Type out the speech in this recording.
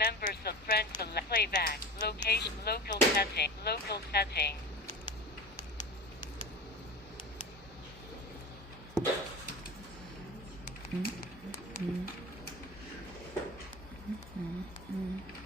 Members of friends select playback. Location. Local setting. Local setting. Mm-hmm.